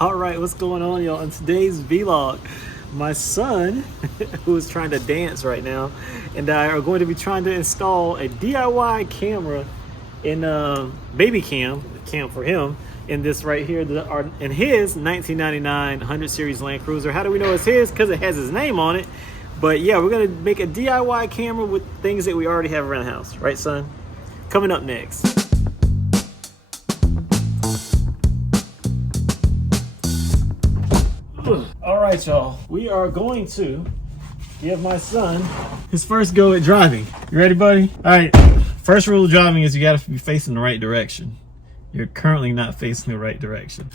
All right, what's going on, y'all? In today's vlog, my son, who is trying to dance right now, and I are going to be trying to install a DIY camera in baby cam for him in this right here, in his 1999 100 Series Land Cruiser. How do we know it's his? Because it has his name on it. But yeah, we're gonna make a DIY camera with things that we already have around the house, right, son? Coming up next. All right, y'all. We are going to give my son his first go at driving. You ready, buddy? All right. First rule of driving is you got to be facing the right direction. You're currently not facing the right direction.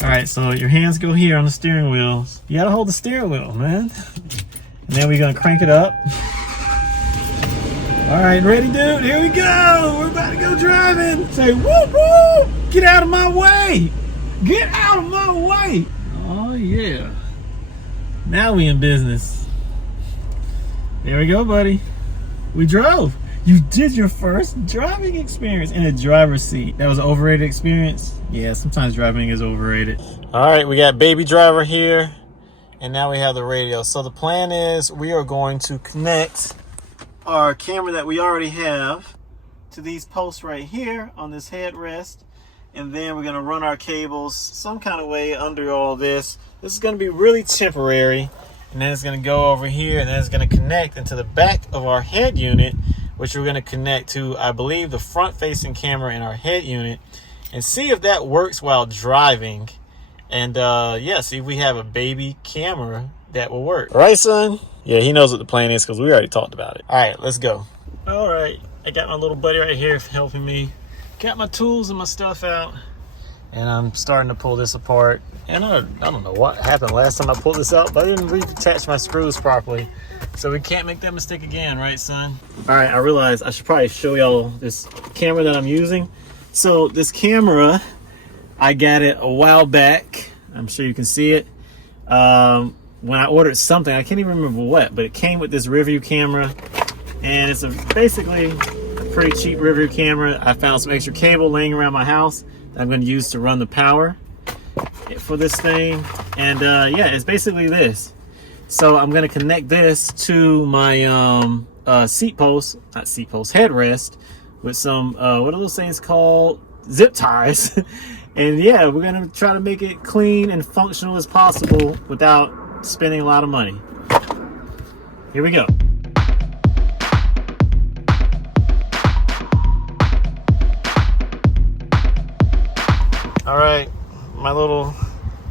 All right, so your hands go here on the steering wheel. You got to hold the steering wheel, man. And then we're going to crank it up. All right, ready, dude? Here we go. We're about to go driving. Say, whoop, whoop. Get out of my way. Get out of my way. Oh, yeah. Now we in business. There we go, buddy. We drove. You did your first driving experience in a driver's seat. That was an overrated experience? Yeah, sometimes driving is overrated. All right, we got baby driver here, and now we have the radio. So the plan is we are going to connect our camera that we already have to these posts right here on this headrest. And then we're gonna run our cables some kind of way under all this. This is gonna be really temporary. And then it's gonna go over here, and then it's gonna connect into the back of our head unit, which we're gonna connect to, I believe, the front facing camera in our head unit, and see if that works while driving. And yeah, see if we have a baby camera that will work. All right, son? Yeah, he knows what the plan is because we already talked about it. All right, let's go. All right, I got my little buddy right here helping me. Got my tools and my stuff out, and I'm starting to pull this apart. And I don't know what happened last time I pulled this out, but I didn't reattach my screws properly. So we can't make that mistake again, right, son? All right, I realized I should probably show y'all this camera that I'm using. So this camera, I got it a while back. I'm sure you can see it. When I ordered something, I can't even remember what, but it came with this rear view camera. And it's basically pretty cheap rear view camera. I found some extra cable laying around my house that I'm going to use to run the power for this thing. And yeah, it's basically this. So I'm going to connect this to my headrest with some what are those things called? Zip ties. And yeah, we're going to try to make it clean and functional as possible without spending a lot of money. Here we go. All right, my little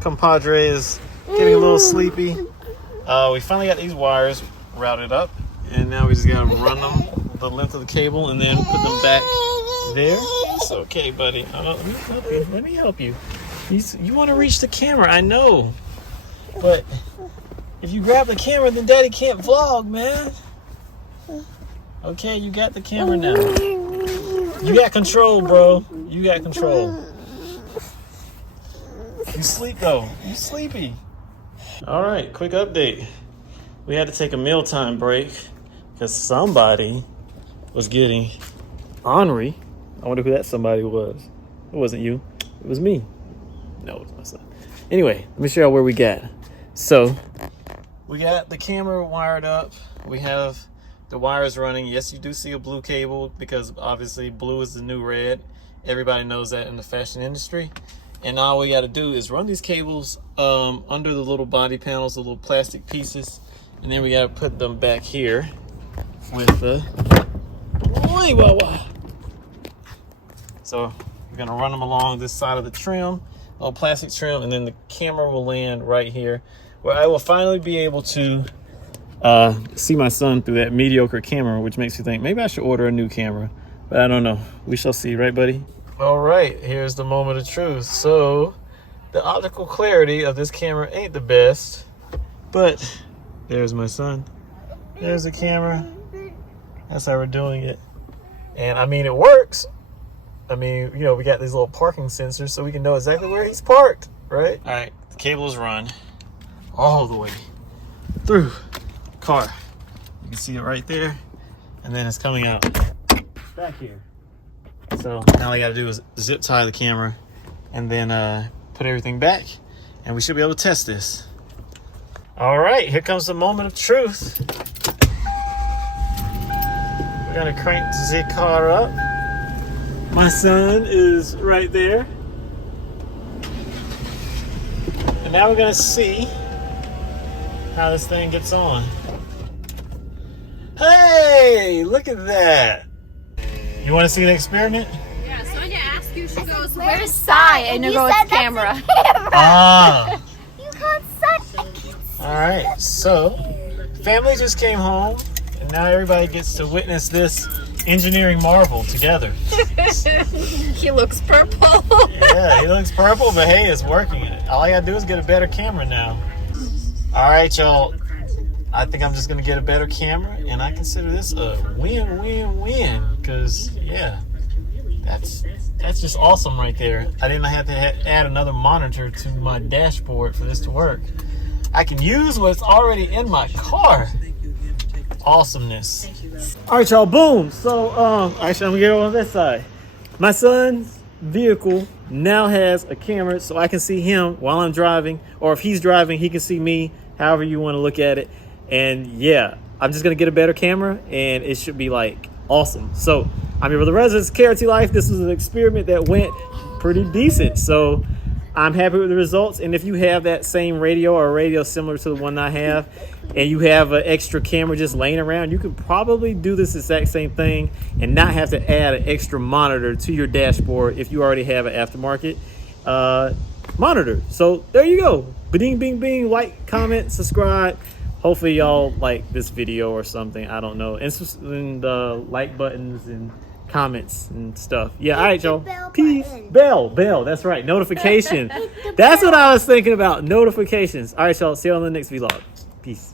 compadre is getting a little sleepy. We finally got these wires routed up, and now we just gotta run them the length of the cable and then put them back there. It's okay, buddy. Let me help you. You want to reach the camera, I know, but if you grab the camera, then Daddy can't vlog, man. Okay, you got the camera now. You got control, bro. You got control. You sleep though. You sleepy. All right, quick update. We had to take a mealtime break because somebody was getting ornery. I wonder who that somebody was. It wasn't you. It was me. No, it was my son. Anyway, let me show you where we got. So we got the camera wired up. We have the wires running. Yes, you do see a blue cable because obviously blue is the new red. Everybody knows that in the fashion industry. And all we got to do is run these cables under the little body panels, the little plastic pieces. And then we got to put them back here with the... So we're going to run them along this side of the trim, little plastic trim, and then the camera will land right here, where I will finally be able to see my son through that mediocre camera, which makes me think maybe I should order a new camera. But I don't know. We shall see, right, buddy? All right, here's the moment of truth. So the optical clarity of this camera ain't the best, but there's my son. There's the camera. That's how we're doing it. And I mean, it works. I mean, you know, we got these little parking sensors so we can know exactly where he's parked, right? All right, the cable is run all the way through the car. You can see it right there. And then it's coming out back here. So now all I got to do is zip tie the camera and then put everything back, and we should be able to test this. All right, here comes the moment of truth. We're gonna crank the car up. My son is right there. And now we're gonna see how this thing gets on. Hey, look at that. You wanna see the experiment? Yeah, Sonia asked you, she goes, where's Sai? And you go, it's camera. Ah. You got such a cute. All right, so family just came home, and now everybody gets to witness this engineering marvel together. He looks purple. Yeah, he looks purple, but hey, it's working. All I gotta do is get a better camera now. All right, y'all. I think I'm just gonna get a better camera, and I consider this a win-win-win. Cause yeah, that's just awesome right there. I didn't have to add another monitor to my dashboard for this to work. I can use what's already in my car. Awesomeness. All right, y'all, boom. So, actually, I'm gonna get on this side. My son's vehicle now has a camera, so I can see him while I'm driving, or if he's driving, he can see me, however you want to look at it. And yeah, I'm just gonna get a better camera, and it should be like awesome. So, I'm here with the residents, KRTLYFE. This was an experiment that went pretty decent. So, I'm happy with the results. And if you have that same radio or a radio similar to the one I have, and you have an extra camera just laying around, you could probably do this exact same thing and not have to add an extra monitor to your dashboard if you already have an aftermarket monitor. So there you go. Ba-ding, bing, bing. Like, comment, subscribe. Hopefully y'all like this video or something. I don't know. And the like buttons and comments and stuff. Yeah, all right, y'all. Peace. Bell. That's right. Notification. That's what I was thinking about. Notifications. All right, y'all. See you on the next vlog. Peace.